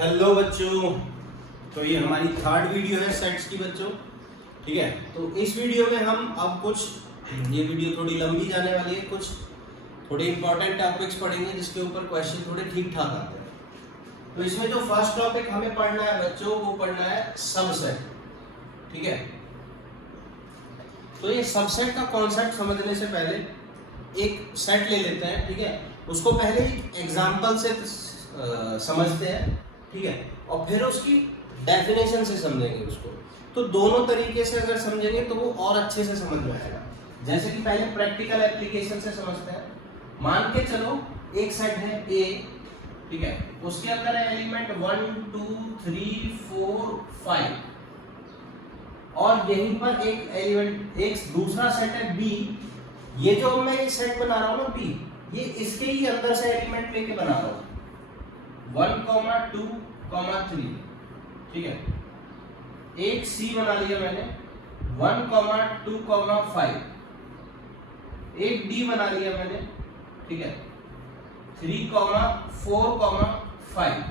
Hello बच्चों। तो ये हमारी थर्ड वीडियो है सेट्स की बच्चों। ठीक है, तो इस वीडियो में हम अब कुछ, ये वीडियो थोड़ी लंबी जाने वाली है, कुछ थोड़े इंपॉर्टेंट टॉपिक्स पढ़ेंगे जिसके ऊपर क्वेश्चन थोड़े ठीक ठाक आते हैं। तो इसमें जो फर्स्ट टॉपिक हमें पढ़ना है बच्चों, वो पढ़ना है सबसेट। ठीक है, तो ये सबसेट का कॉन्सेप्ट समझने से पहले एक सेट ले लेते हैं। ठीक है, उसको पहले एक एग्जाम्पल से समझते हैं। ठीक है, और फिर उसकी डेफिनेशन से समझेंगे उसको। तो दोनों तरीके से अगर समझेंगे तो वो और अच्छे से समझ में आएगा। जैसे कि पहले प्रैक्टिकल एप्लीकेशन से समझते हैं। मान के चलो एक सेट है ए, ठीक है, उसके अंदर है एलिमेंट 1 2 3 4 5, और यहीं पर एक एलिमेंट, एक दूसरा सेट है बी। ये जो मैं एक सेट बना रहा हूं ना बी, ये इसके ही अंदर से एलिमेंट लेके बना रहा हूं 1, 2, 3। ठीक है, एक सी बना लिया मैंने 1, 2, 5। एक डी बना लिया मैंने, ठीक है, 3, 4, 5।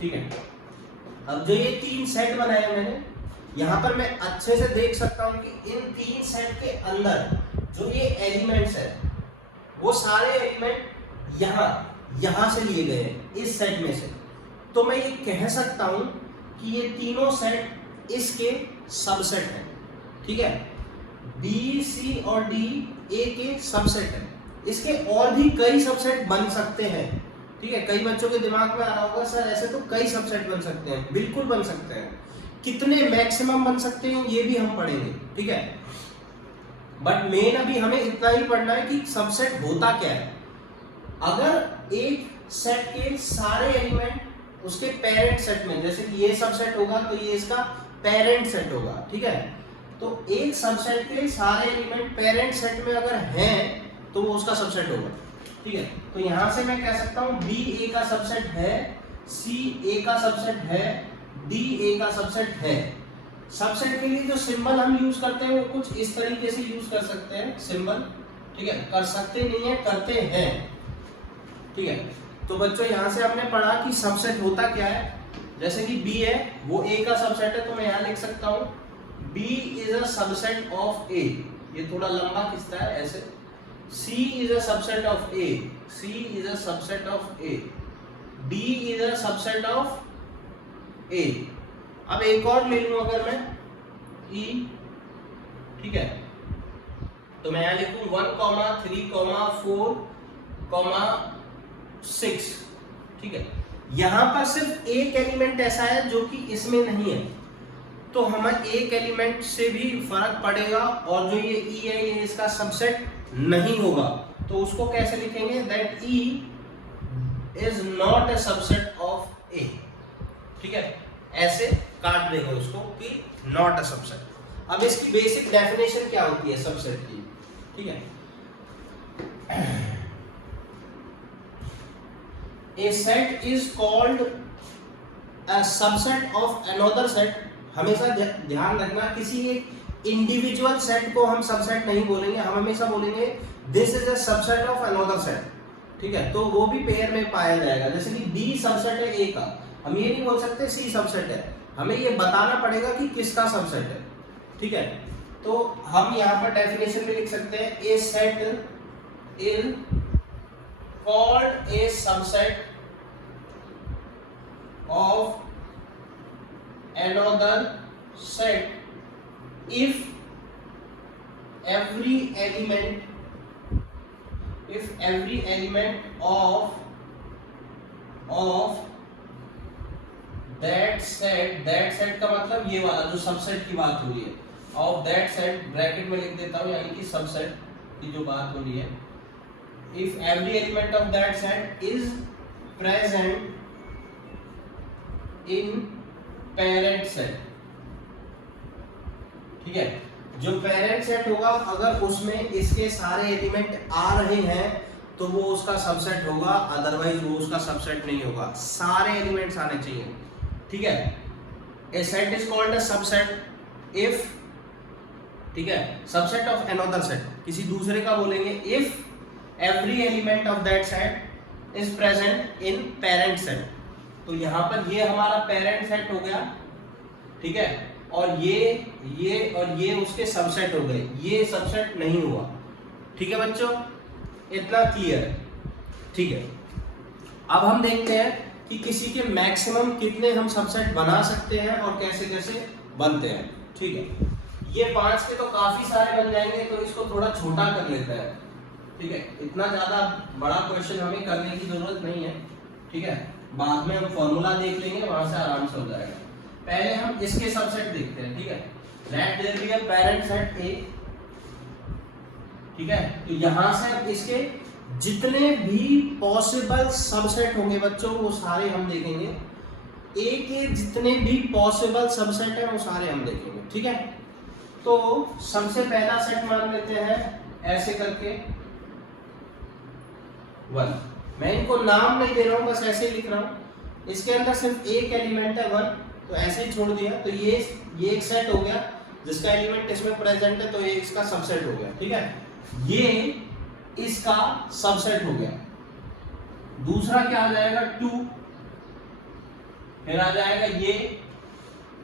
ठीक है, अब जो ये तीन सेट बनाए मैंने, यहां पर मैं अच्छे से देख सकता हूं कि इन तीन सेट के अंदर जो ये एलिमेंट्स है वो सारे एलिमेंट यहां से लिए गए हैं इस सेट में से। तो मैं ये कह सकता हूं कि ये तीनों सेट इसके सबसेट हैं। ठीक है, बी सी और डी ए के सबसेट हैं। इसके और भी कई सबसेट बन सकते हैं। ठीक है, कई बच्चों के दिमाग में आ रहा होगा सर ऐसे तो कई सबसेट बन सकते हैं। बिल्कुल बन सकते हैं, कितने मैक्सिमम बन सकते हैं ये भी हम पढ़ेंगे। ठीक है, बट मेन अभी हमें इतना ही पढ़ना है कि सबसेट होता क्या है। अगर एक सेट के सारे एलिमेंट उसके पेरेंट सेट में, जैसे कि ये सबसेट होगा तो ये इसका पेरेंट सेट होगा। ठीक है, तो एक सबसेट के सारे एलिमेंट पेरेंट सेट में अगर हैं तो वो उसका सबसेट होगा। ठीक है, तो यहां से मैं कह सकता हूं बी ए का सबसेट है, सी ए का सबसेट है, डी ए का सबसेट है। सबसेट के लिए जो सिंबल हम यूज करते हैं वो कुछ इस तरीके से यूज कर सकते हैं सिंबल। ठीक है, कर सकते नहीं है, करते हैं। ठीक है, तो बच्चों यहां से हमने पढ़ा कि सबसेट होता क्या है। जैसे कि बी है वो ए का सबसेट है, तो मैं यहां लिख सकता हूं B is a subset of A. ये थोड़ा लंबा खिंचता है ऐसे। C is a subset of A, C is a subset of A, D is a subset of A. अब एक और ले लूं अगर मैं ई, ठीक है, तो मैं यहां लिखूं 1, 3, 4, 6। ठीक है, यहां पर सिर्फ एक एलिमेंट ऐसा है जो कि इसमें नहीं है, तो हमें एक एलिमेंट से भी फर्क पड़ेगा, और जो ये ई है ये इसका सबसेट नहीं होगा। तो उसको कैसे लिखेंगे, that E is not a subset of A. ठीक है, ऐसे काट देंगे उसको कि नॉट अ सबसेट। अब इसकी बेसिक डेफिनेशन क्या होती है सबसेट की। ठीक है, A set is called a subset of another set। हमेशा ध्यान रखना, किसी एक इंडिविजुअल सेट को हम सबसेट नहीं बोलेंगे, हम हमेशा बोलेंगे this is a subset of another set. ठीक है, तो वो भी पेयर में पाया जाएगा। जैसे कि बी सबसेट है ए का, हम ये नहीं बोल सकते सी सबसेट है, हमें ये बताना पड़ेगा कि किसका सबसेट है। ठीक है, तो हम यहाँ पर डेफिनेशन में लिख सकते हैं a set is called a subset of another set if every element of that set का मतलब ये वाला जो सबसेट की बात हो रही है, of that set ब्रैकेट में लिख देता हूं, यानी कि सबसेट की जो बात हो रही है, if every element of that set is present in parent set। ठीक है, जो पेरेंट सेट होगा अगर उसमें इसके सारे एलिमेंट आ रहे हैं तो वो उसका सबसेट होगा, अदरवाइज वो उसका सबसेट नहीं होगा। सारे एलिमेंट्स आने चाहिए। ठीक है, a set is called a subset if, ठीक है, सबसेट ऑफ अनदर सेट, किसी दूसरे का बोलेंगे if every element of that set is present in parent set। तो यहाँ पर ये हमारा पेरेंट सेट हो गया, ठीक है, और ये और ये उसके सबसेट हो गए, ये सबसेट नहीं हुआ। ठीक है बच्चों, इतना क्लियर है। ठीक है, अब हम देखते हैं कि किसी के मैक्सिमम कितने हम सबसेट बना सकते हैं और कैसे कैसे बनते हैं। ठीक है, ये 5 के तो काफी सारे बन जाएंगे, तो इसको थोड़ा छोटा कर लेते हैं। ठीक है, इतना ज्यादा बड़ा क्वेश्चन हमें करने की जरूरत नहीं है। ठीक है, बाद में हम फॉर्मूला देख लेंगे, वहां से आराम से हो जाएगा। पहले हम इसके सबसेट देखते हैं। ठीक है, let there be a parent set A. ठीक है, तो यहां से अब इसके जितने भी पॉसिबल सबसेट होंगे बच्चों, वो सारे हम देखेंगे। ए के जितने भी पॉसिबल सबसेट हैं वो सारे हम देखेंगे। ठीक है, तो सबसे पहला सेट मान लेते हैं ऐसे करके 1। मैं इनको नाम नहीं दे रहा हूं, बस ऐसे ही लिख रहा हूं। इसके अंदर सिर्फ एक एलिमेंट है 1, तो ऐसे ही छोड़ दिया। तो ये एक सेट हो गया जिसका एलिमेंट इसमें प्रेजेंट है, तो ये इसका सबसेट हो गया। ठीक है, ये इसका सबसेट हो गया। दूसरा क्या आ जाएगा 2, फिर आ जाएगा ये,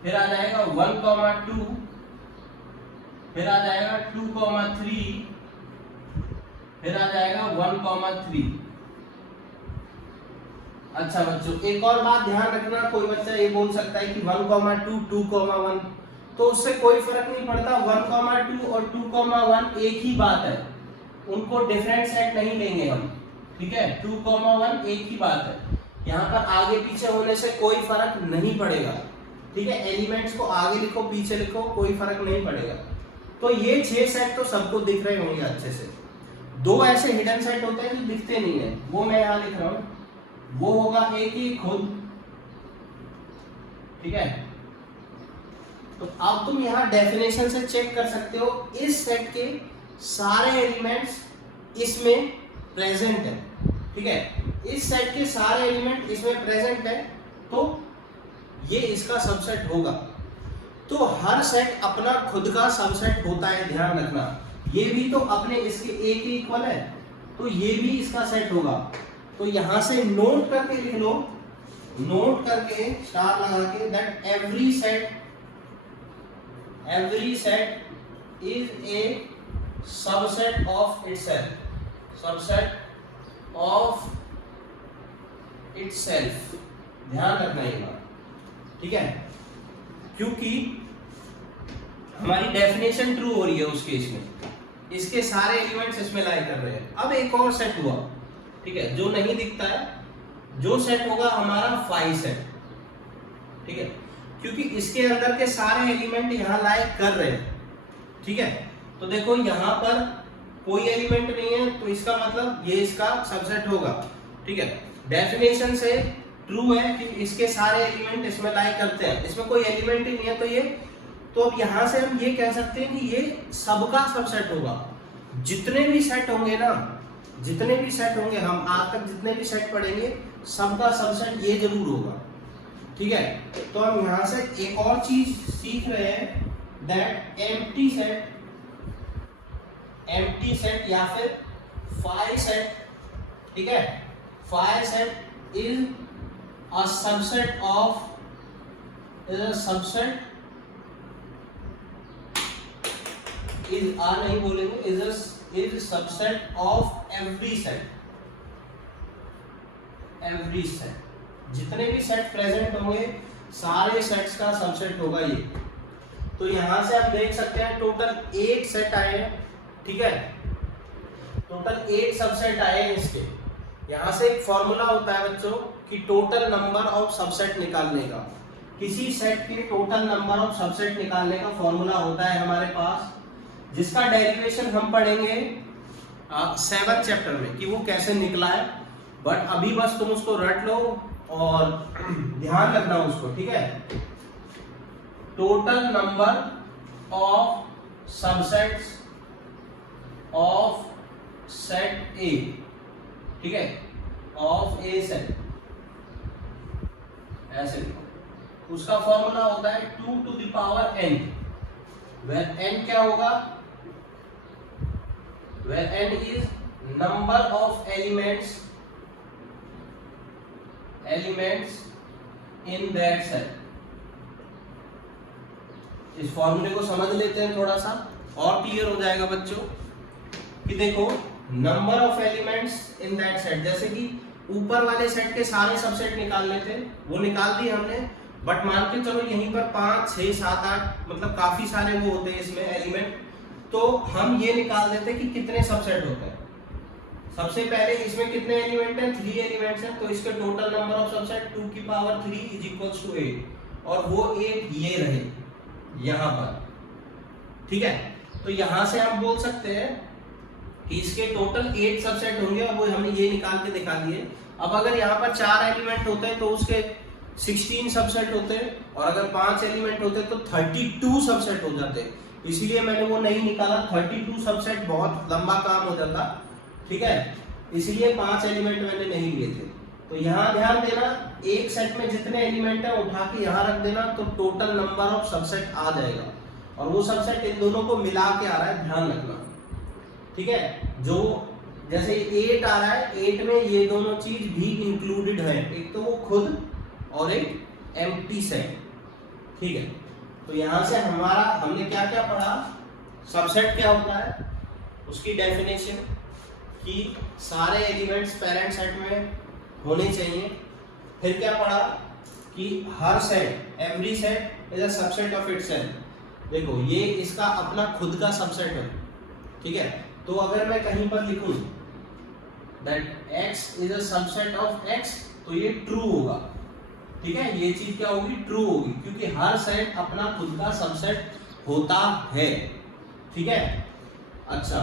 फिर आ जाएगा 1,2, फिर आ जाएगा 2,3, फिर आ जाएगा 1,3। अच्छा बच्चों, एक और बात ध्यान रखना, कोई बच्चा ये बोल सकता है कि 1,2, 2,1, तो उससे कोई फर्क नहीं पड़ता। 1,2 और 2,1 एक ही बात है, उनको डिफरेंट सेट नहीं लेंगे हम। ठीक है, 2,1 एक ही बात है, यहाँ पर आगे पीछे होने से कोई फर्क नहीं पड़ेगा। ठीक है, एलिमेंट्स को आगे लिखो पीछे लिखो, कोई फर्क नहीं पड़ेगा। तो ये 6 सेट तो सबको दिख रहे होंगे अच्छे से। 2 ऐसे हिडन सेट होते हैं जो दिखते नहीं है, वो मैं यहाँ लिख रहा हूँ। वो होगा एक ही खुद। ठीक है, तो अब तुम यहाँ डेफिनेशन से चेक कर सकते हो, इस सेट के सारे एलिमेंट्स इसमें प्रेजेंट है। ठीक है, इस सेट के सारे एलिमेंट इसमें प्रेजेंट है, तो ये इसका सबसेट होगा। तो हर सेट अपना खुद का सबसेट होता है, ध्यान रखना। ये भी तो अपने इसके ए के इक्वल है, तो ये भी इसका सेट होगा। तो यहां से नोट करके लिख लो, नोट करके स्टार लगा के, that every set is a subset of itself, subset of itself. ध्यान रखना ये बात। ठीक है, क्योंकि हमारी डेफिनेशन ट्रू हो रही है उस केस में, इसके सारे एलिमेंट्स इसमें लाई कर रहे हैं। अब एक और सेट हुआ, ठीक है, जो नहीं दिखता है, जो सेट होगा हमारा 5 सेट। ठीक है, क्योंकि इसके अंदर के सारे एलिमेंट यहाँ लाई कर रहे हैं। ठीक है, तो देखो यहाँ पर कोई एलिमेंट नहीं है, तो इसका मतलब ये इसका सबसेट होगा। ठीक है, डेफिनेशन से ट्रू है कि इसके सारे एलिमेंट इसमें लाई करते हैं, इसमें कोई एलिमेंट ही नहीं है, तो ये, तो अब यहां से हम ये कह सकते हैं कि ये सबका सबसेट होगा। जितने भी सेट होंगे ना, जितने भी सेट होंगे, हम आज तक जितने भी सेट पढ़ेंगे, सबका सबसेट ये जरूर होगा। ठीक है, तो हम यहां से एक और चीज सीख रहे हैं, दैट एम्प्टी सेट या फिर 5 सेट। ठीक है, 5 set is a subset of, is a subset, is a नहीं बोलेंगे, is a subset of every set, every set। जितने भी सेट प्रेजेंट होंगे सारे सेट्स का सबसेट होगा ये। तो यहां से आप देख सकते हैं टोटल 8 सेट आए हैं। ठीक है, टोटल 8 सबसेट आए हैं इसके। यहां से एक फॉर्मूला होता है बच्चों कि टोटल नंबर ऑफ सबसेट निकालने का, किसी सेट के टोटल नंबर ऑफ सबसेट निकालने का फॉर्मूला होता है हमारे पास, जिसका डेरिवेशन हम पढ़ेंगे 7th चैप्टर में कि वो कैसे निकला है। बट अभी बस तुम उसको रट लो और ध्यान रखना उसको। ठीक है, total number of subsets of set A. ठीक है, ऑफ ए सेट, ऐसे लिखो। उसका फॉर्मूला होता है 2 to the power n, where n क्या होगा, where n is number of elements in that set. इस फॉर्मूले को समझ लेते हैं थोड़ा सा और क्लियर हो जाएगा बच्चों कि देखो number of elements in that set, जैसे कि ऊपर वाले सेट के सारे सबसेट निकालने थे वो निकाल दिए हमने, बट मान के चलो यहीं पर 5 6 7 8 मतलब काफी सारे वो होते हैं इसमें एलिमेंट, तो हम ये निकाल देते कि कितने सबसेट होते हैं। सबसे पहले इसमें कितने एलिमेंट हैं, 3 एलिमेंट्स हैं, तो इसके टोटल नंबर ऑफ सबसेट 2 की पावर 3 इज इक्वल्स टू 8, और वो 8 ये रहे यहां पर, ठीक है। तो यहां से हम बोल सकते हैं कि इसके टोटल 8 सबसेट होंगे, और वो हमने ये निकाल के दिखा दिए। अब अगर यहाँ पर 4 एलिमेंट होते हैं तो उसके 16 सबसेट होते हैं, और अगर 5 एलिमेंट होते तो 32 सबसेट हो जाते, इसलिए मैंने वो नहीं निकाला। 32 सबसेट बहुत लंबा काम हो जाता, ठीक है, इसलिए 5 एलिमेंट मैंने नहीं लिए थे। तो यहाँ ध्यान देना, एक सेट में जितने एलिमेंट है उठा के यहाँ रख देना, तो टोटल नंबर ऑफ सबसेट आ जाएगा, और वो सबसेट इन दोनों को मिला के आ रहा है, ध्यान रखना, ठीक है। जो जैसे 8 आ रहा है, 8 में ये दोनों चीज भी इंक्लूडेड है, एक तो वो खुद और एक एम्प्टी सेट, ठीक है। तो यहां से हमारा हमने क्या क्या पढ़ा, सबसेट क्या होता है, उसकी डेफिनेशन कि सारे एलिमेंट्स पेरेंट सेट में होने चाहिए। फिर क्या पढ़ा कि हर set, every set is a subset of itself. देखो ये इसका अपना खुद का सबसेट है, ठीक है। तो अगर मैं कहीं पर लिखूं that x is a subset of x, तो ये ट्रू होगा, ठीक है, ये चीज क्या होगी, ट्रू होगी, क्योंकि हर सेट अपना खुद का सबसेट होता है, ठीक है। अच्छा,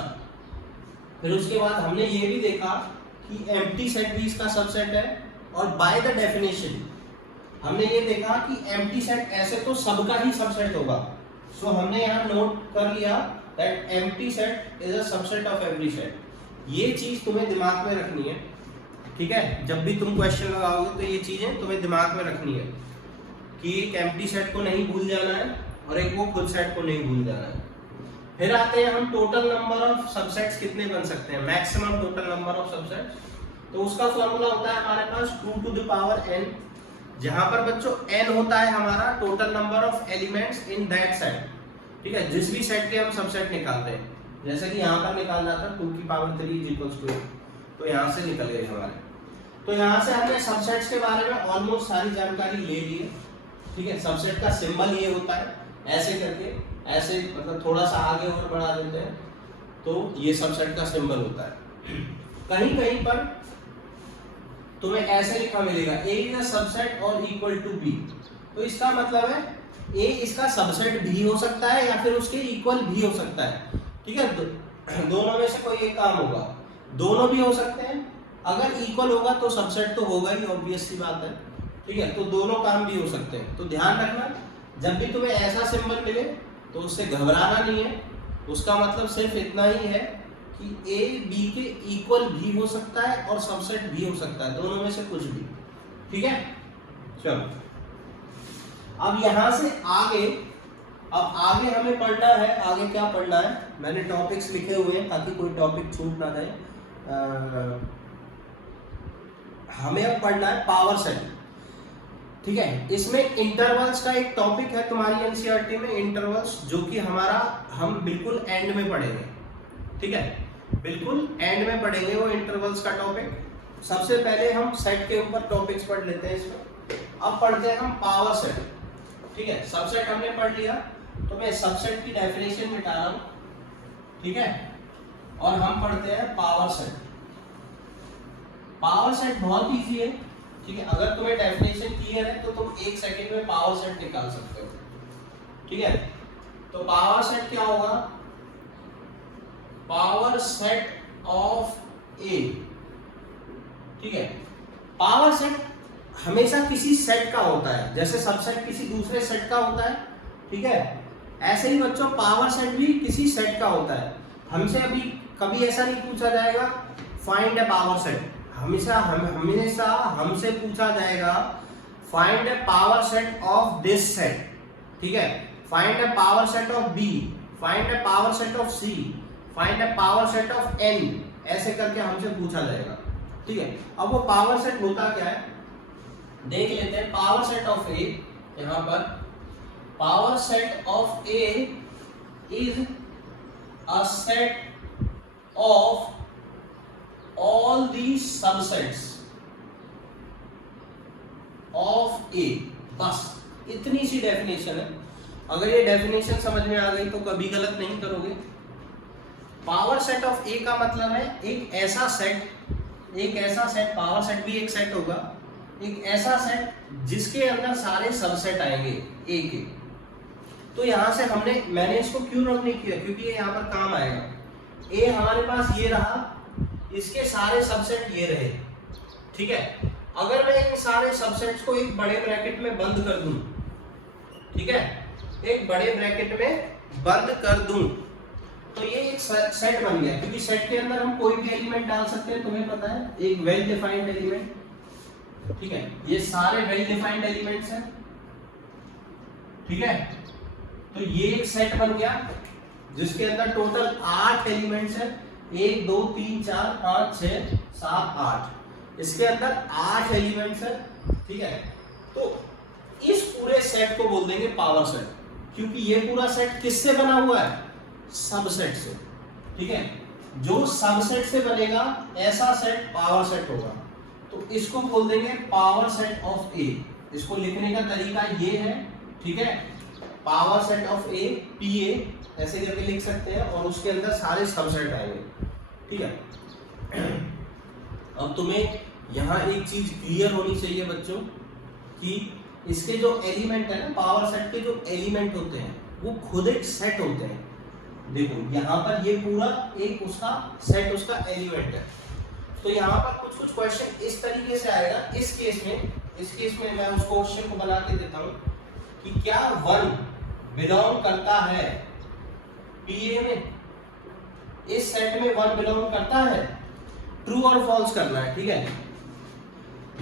फिर उसके बाद हमने ये भी देखा कि एम्प्टी सेट भी इसका सबसेट है, और बाय द डेफिनेशन हमने ये देखा कि एम्प्टी सेट ऐसे तो सबका ही सबसेट होगा। सो हमने यहाँ नोट कर लिया that empty set is a subset of every set. ये चीज तुम्हें दिमाग में रखनी है, ठीक है, जब भी तुम क्वेश्चन लगाओगे तो ये चीजें तुम्हें दिमाग में रखनी है कि एक एम्प्टी सेट को नहीं भूल जाना है और एक वो खुद सेट को नहीं भूल जाना है। फिर आते हैं हम टोटल नंबर ऑफ सबसेट्स कितने बन सकते हैं, maximum total number of subsets. तो उसका फॉर्मूला होता है हमारे पास 2 टू द पावर n, जहां पर बच्चों n होता है हमारा total number of elements in that set, ठीक है, जिस भी सेट के हम सबसेट निकालते हैं। जैसे कि यहाँ पर निकालना था 2 की पावर 3 इज इक्वल्स टू 8, तो यहाँ से निकल गए हमारे। तो यहाँ से हमने सबसेट्स के बारे में ऑलमोस्ट सारी जानकारी ले ली है, ठीक है। सबसेट का सिंबल ये होता है, ऐसे करके, ऐसे मतलब थोड़ा सा आगे और बढ़ा देते हैं तो ये सबसेट का सिंबल होता है। कहीं कहीं पर तुम्हें ऐसे लिखा मिलेगा A इज अ सबसेट और इक्वल टू B, तो इसका मतलब है A इसका सबसेट भी हो सकता है या फिर उसके इक्वल भी हो सकता है, ठीक है। दोनों में से कोई एक काम होगा, दोनों भी हो सकते हैं। अगर इक्वल होगा तो सबसेट तो होगा ही, ऑब्वियस सी बात है, ठीक है। तो दोनों काम भी हो सकते हैं। तो ध्यान रखना, जब भी तुम्हें ऐसा सिंबल मिले तो उससे घबराना नहीं है, उसका मतलब सिर्फ इतना ही है कि A B के इक्वल भी हो सकता है और सबसेट भी हो सकता है, दोनों में से कुछ भी, ठीक है। चलो अब यहां से आगे, अब आगे हमें पढ़ना है, आगे क्या पढ़ना है, मैंने टॉपिक्स लिखे हुए हैं ताकि कोई टॉपिक छूट ना जाए। हमें अब पढ़ना है पावर सेट, ठीक है। इसमें इंटरवल्स का एक टॉपिक है तुम्हारी एनसीईआरटी में, इंटरवल्स, जो कि हमारा हम बिल्कुल एंड में पढ़ेंगे, ठीक है, बिल्कुल एंड में पढ़ेंगे वो इंटरवल्स का टॉपिक। सबसे पहले हम सेट के ऊपर टॉपिक्स पढ़ लेते हैं इसमें। अब पढ़ते हैं हम पावर सेट, ठीक है। सबसेट हमने पढ़ लिया, तो मैं सबसेट की डेफिनेशन मिटा रहा हूं, ठीक है, और हम पढ़ते हैं पावर सेट। पावर सेट बहुत इजी है, ठीक है। अगर तुम्हें डेफिनेशन क्लियर है तो तुम 1 सेकंड में पावर सेट निकाल सकते हो, ठीक है। तो पावर सेट क्या होगा, पावर सेट ऑफ ए, ठीक है। पावर सेट हमेशा किसी सेट का होता है, जैसे सबसेट किसी दूसरे सेट का होता है, ठीक है, ऐसे ही बच्चों पावर सेट भी किसी सेट का होता है। हमसे अभी कभी ऐसा नहीं पूछा जाएगा फाइंड अ पावर सेट, हमेशा हमसे पूछा जाएगा find a power set of this set, ठीक है, find a power set of B, find a power set of C, find a power set of N, ऐसे करके हमसे पूछा जाएगा, ठीक है। अब वो पावर सेट होता क्या है, देख लेते हैं पावर सेट ऑफ ए। यहां पर power set of A is a set of all the subsets of A. बस इतनी सी डेफिनेशन है। अगर ये डेफिनेशन समझ में आ गई तो कभी गलत नहीं करोगे। पावर सेट ऑफ ए का मतलब है एक ऐसा सेट, पावर सेट भी एक सेट होगा, एक ऐसा सेट जिसके अंदर सारे सबसेट आएंगे ए के। तो यहां से मैंने इसको क्यों रब नहीं किया, क्योंकि ये यहां पर काम आएगा। ए हमारे पास ये रहा, इसके सारे सबसेट ये रहे, ठीक है। अगर मैं इन सारे सबसेट्स को एक बड़े ब्रैकेट में बंद कर दूं, ठीक है, एक बड़े ब्रैकेट में बंद कर दूं, तो ये एक सेट बन गया। क्योंकि सेट के अंदर हम कोई भी एलिमेंट डाल सकते हैं, तुम्हें पता है, एक वेल डिफाइंड एलिमेंट, ठीक है। ये सारे वेल डिफाइंड एलिमेंट्स हैं, ठीक है। तो ये एक सेट बन गया जिसके अंदर टोटल 8 एलिमेंट्स हैं, 1 2 3 4 5 6 7 8। इसके अंदर 8 एलिमेंट्स हैं, ठीक है। तो इस पूरे सेट को बोल देंगे पावर सेट, क्योंकि ये पूरा सेट किससे बना हुआ है, सबसेट से, ठीक है। जो सबसेट से बनेगा ऐसा सेट पावर सेट होगा, तो इसको बोल देंगे पावर सेट ऑफ ए। इसको लिखने का तरीका ये है, ठीक है, power set of A, P A ऐसे करके लिख सकते हैं, और उसके अंदर सारे सबसेट आएंगे, ठीक है। अब तुम्हें यहाँ एक चीज क्लियर होनी चाहिए बच्चों कि इसके जो एलिमेंट है ना, पावर सेट के जो एलिमेंट होते हैं वो खुद एक सेट होते हैं। देखो यहाँ पर ये पूरा एक उसका सेट, उसका एलिमेंट है। तो यहाँ पर कुछ कुछ क्वेश्चन इस तरीके से आएगा। इस केस में मैं उस क्वेश्चन को बना के देता हूँ कि क्या 1 बिलोंग करता है पीए में, इस सेट में 1 बिलोंग करता है, ट्रू और फॉल्स करना है, ठीक है।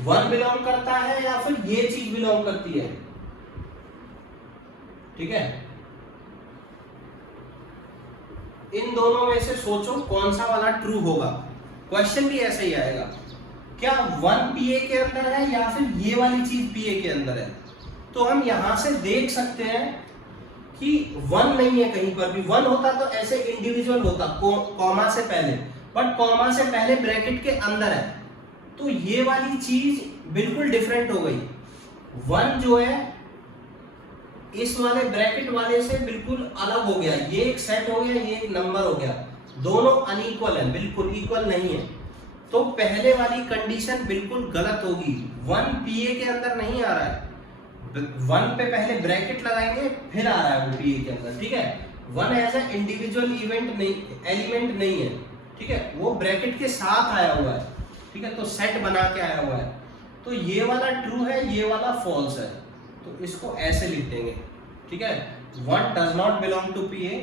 1 बिलोंग करता है या फिर ये चीज बिलोंग करती है, ठीक है। इन दोनों में से सोचो कौन सा वाला ट्रू होगा। क्वेश्चन भी ऐसे ही आएगा, क्या 1 पीए के अंदर है या फिर ये वाली चीज पीए के अंदर है। तो हम यहां से देख सकते हैं कि 1 नहीं है कहीं पर भी। 1 होता तो ऐसे इंडिविजुअल होता कॉमा से पहले, बट कॉमा से पहले ब्रैकेट के अंदर है, तो ये वाली चीज बिल्कुल डिफरेंट हो गई। 1 जो है इस वाले ब्रैकेट वाले से बिल्कुल अलग हो गया, ये एक सेट हो गया, ये एक नंबर हो गया, दोनों अनइक्वल है, बिल्कुल इक्वल नहीं है। तो पहले वाली कंडीशन बिल्कुल गलत होगी। 1 पीए के अंदर नहीं आ रहा है, 1 पे पहले ब्रैकेट लगाएंगे फिर आ रहा है वो पीए के अंदर, ठीक है। 1 एज ए इंडिविजुअल एलिमेंट नहीं है, ठीक है, वो ब्रैकेट के साथ आया हुआ है, ठीक है, तो सेट बना के आया हुआ है। तो ये वाला ट्रू है, ये वाला फॉल्स है, तो इसको ऐसे लिख देंगे, ठीक है। 1 does not belong to PA,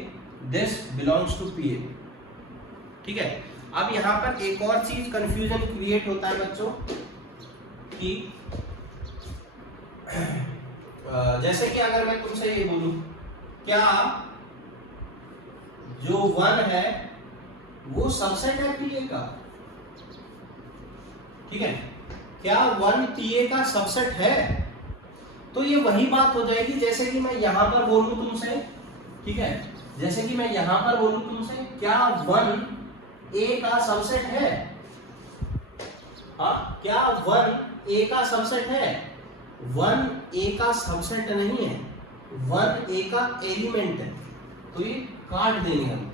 this belongs to PA, ठीक है। अब यहाँ पर एक और चीज कंफ्यूजन क्रिएट होता है बच्चों कि जैसे कि अगर मैं तुमसे ये बोलूं, क्या जो 1 है वो सबसेट है पीए का, ठीक है। क्या 1 पीए का सबसेट है, तो ये वही बात हो जाएगी जैसे कि मैं यहां पर बोलूं तुमसे, ठीक है, जैसे कि मैं यहां पर बोलूं तुमसे, क्या 1 ए का सबसेट है, हाँ, क्या 1 ए का सबसेट है। 1 ए का सबसेट नहीं है, 1 ए का एलिमेंट है, तो ये काट देंगे हम।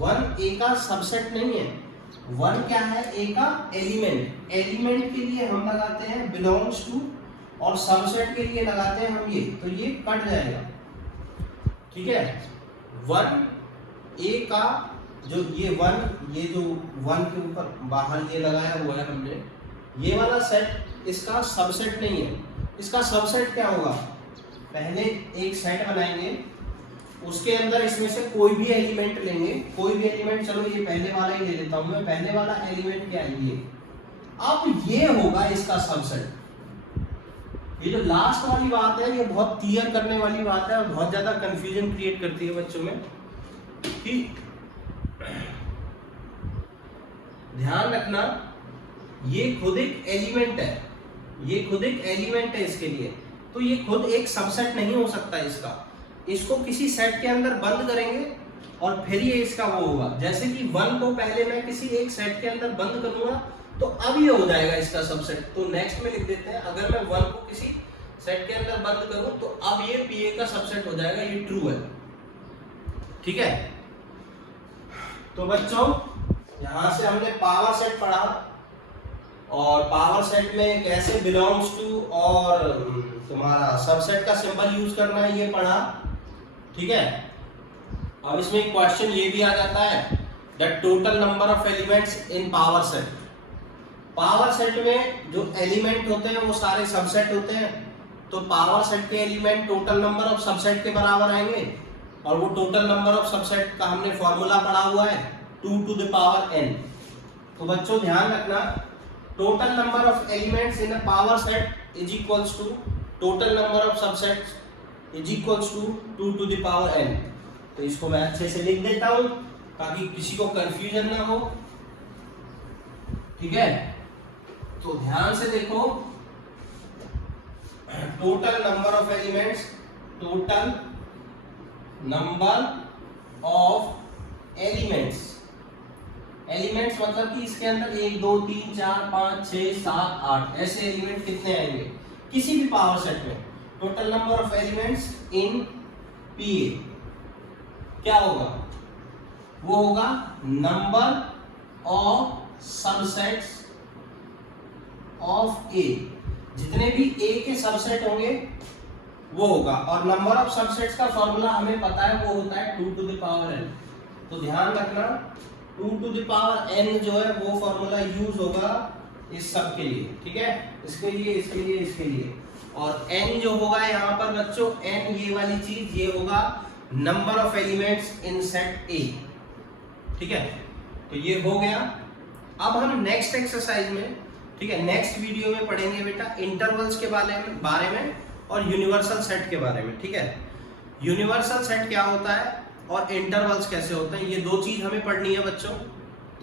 1 ए का सबसेट नहीं है, 1 क्या है, ए का एलिमेंट। एलिमेंट के लिए हम लगाते हैं बिलोंग्स टू, और सबसेट के लिए लगाते हैं हम ये, तो ये कट जाएगा, ठीक है। 1 ए का जो ये 1 के ऊपर बाहर ये लगाया हुआ है हमने, ये वाला सेट इसका सबसेट नहीं है। इसका सबसेट क्या होगा, पहले एक सेट बनाएंगे, उसके अंदर इसमें से कोई भी एलिमेंट लेंगे, कोई भी एलिमेंट, चलो ये पहले वाला ही ले लेता हूं मैं, पहले वाला एलिमेंट क्या है ये, अब ये होगा इसका सबसेट। ये जो लास्ट वाली बात है ये बहुत क्लियर करने वाली बात है और बहुत ज्यादा कंफ्यूजन क्रिएट करती है बच्चों में कि ध्यान रखना, ये खुद एक एलिमेंट है, ये खुद एक एलिमेंट है इसके लिए, तो ये खुद एक सबसेट नहीं हो सकता इसका। इसको किसी सेट के अंदर बंद करेंगे और फिर ये इसका वो होगा। जैसे कि 1 को पहले मैं किसी एक सेट के अंदर बंद करूंगा तो अब ये हो जाएगा इसका सबसेट। तो नेक्स्ट में लिख देते हैं, अगर मैं 1 को किसी सेट के अंदर बंद करूं तो अब ये PA का सबसेट हो जाएगा, ये ट्रू है। ठीक है, तो बच्चों यहां से हमने पावर सेट पढ़ा और पावर सेट में कैसे बिलोंग्स टू और तुम्हारा सबसेट का सिंबल यूज करना है ये पढ़ा। ठीक है, अब इसमें एक क्वेश्चन ये भी आ जाता है, the total number of elements in power set. Power set में जो एलिमेंट होते हैं वो सारे सबसेट होते हैं, तो पावर सेट के element total number of subset के बराबर आएंगे और वो टोटल नंबर ऑफ सबसेट का हमने फॉर्मूला पढ़ा हुआ है 2 to the power n। तो बच्चों ध्यान रखना, total number of elements in a power set is equals to total number of subsets is equals to 2 to the power n। तो इसको मैं अच्छे से लिख देता हूं ताकि किसी को कंफ्यूजन ना हो। ठीक है, तो ध्यान से देखो, total number of elements, total number of elements, elements मतलब कि इसके अंदर 1 2 3 4 5 6 7 8 ऐसे एलिमेंट कितने आएंगे किसी भी पावर सेट में। Total number of elements in PA क्या होगा, वो होगा number of subsets of A। जितने भी A के सबसेट होंगे वो होगा, और नंबर ऑफ सबसेट्स का फॉर्मूला हमें पता है, वो होता है 2 to the power n। तो ध्यान रखना 2 to the power n जो है वो फॉर्मूला यूज होगा इस सब के लिए। ठीक है, इसके लिए, इसके लिए, इसके लिए। और n जो होगा यहाँ पर बच्चों, n ये वाली चीज ये होगा number of elements in set A। ठीक है, तो ये हो गया। अब हम नेक्स्ट एक्सरसाइज में, ठीक है, नेक्स्ट वीडियो में पढ़ेंगे बेटा इंटरवल्स के बारे में और यूनिवर्सल सेट के बारे में। ठीक है, यूनिवर्सल सेट क्या होता है और इंटरवल्स कैसे होते हैं, ये दो चीज हमें पढ़नी है बच्चों।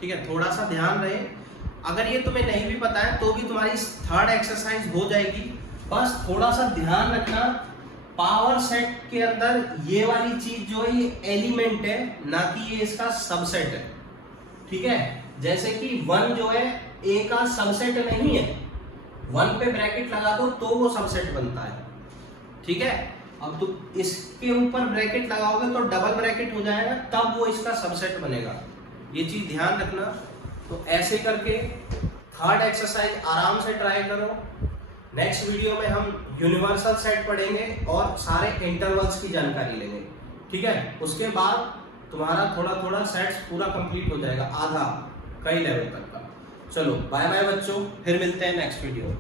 ठीक है, थोड़ा सा ध्यान रहे, अगर ये तुम्हें नहीं भी पता है तो भी तुम्हारी थर्ड एक्सरसाइज हो जाएगी। बस थोड़ा सा ध्यान रखना, पावर सेट के अंदर ये वाली चीज जो है ये एलिमेंट है, ना कि ये इसका सबसेट है। ठीक है, जैसे कि 1 जो है A का सबसेट नहीं है, 1 पे ब्रैकेट लगा दो तो वो सबसेट बनता है। ठीक है, अब तो इसके ऊपर ब्रैकेट लगाओगे तो डबल ब्रैकेट हो जाएगा, तब वो इसका सबसेट बनेगा। ये चीज ध्यान रखना। तो ऐसे करके थर्ड एक्सरसाइज आराम से ट्राई करो। नेक्स्ट वीडियो में हम यूनिवर्सल सेट पढ़ेंगे और सारे इंटरवल्स की जानकारी लेंगे। ठीक है, उसके बाद तुम्हारा थोड़ा थोड़ा सेट्स पूरा कंप्लीट हो जाएगा, आधा कई लेवल तक का। चलो बाय बाय बच्चों, फिर मिलते हैं नेक्स्ट वीडियो।